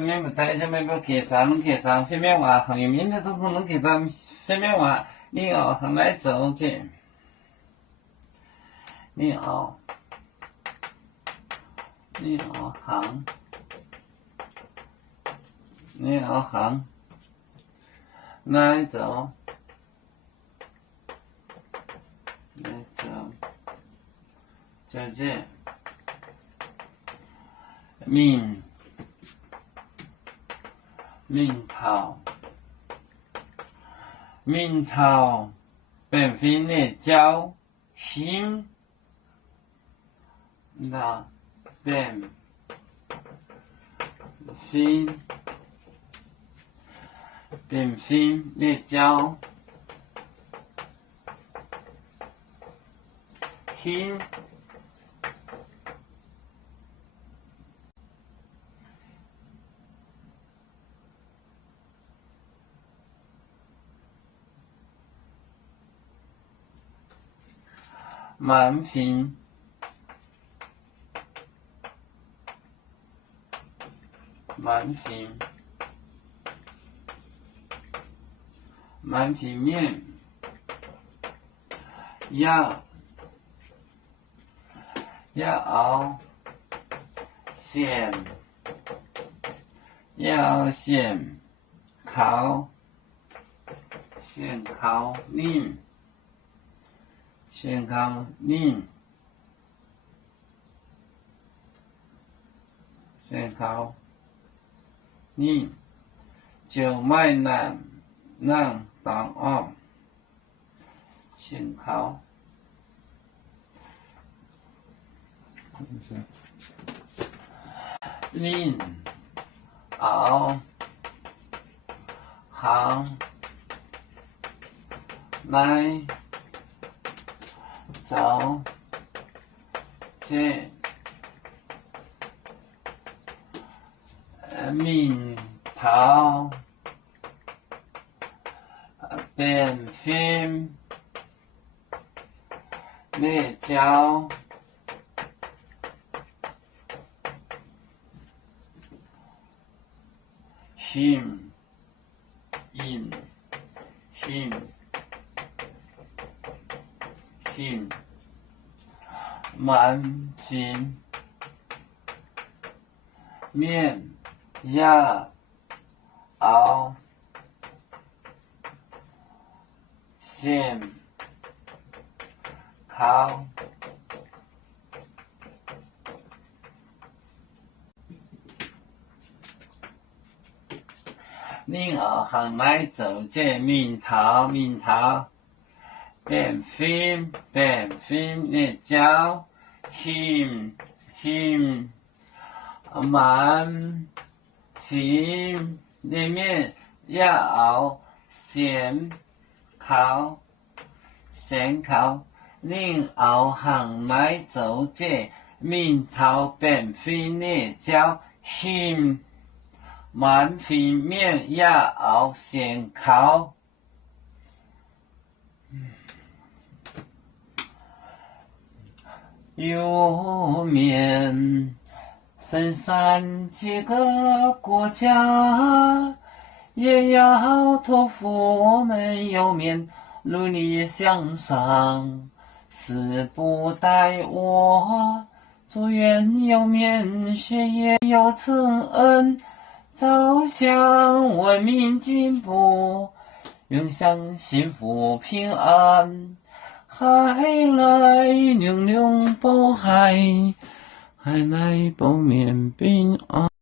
免不带就免不给咱给咱非免话，行业面的都不能给咱非免话，你要上来走去，你要行，你要行，来走，来走，就这，命頭並非你教心，那並非你教心。滿片面要先烤นิ่就ไม่นั่งต่างอ้อม先烤นิ่熬行来走這面頭便非你教心滿片面要熬先烤你行來走這面頭便非你教心滿片裡面要先烤你行來走這面頭便非你教心滿片面要先烤有面分散幾個國家，也要托付我們有面努力向上，死不待我，祝願有面學業有成恩，朝向文明進步，永享幸福平安。海來龍龍保海，海來保面平安。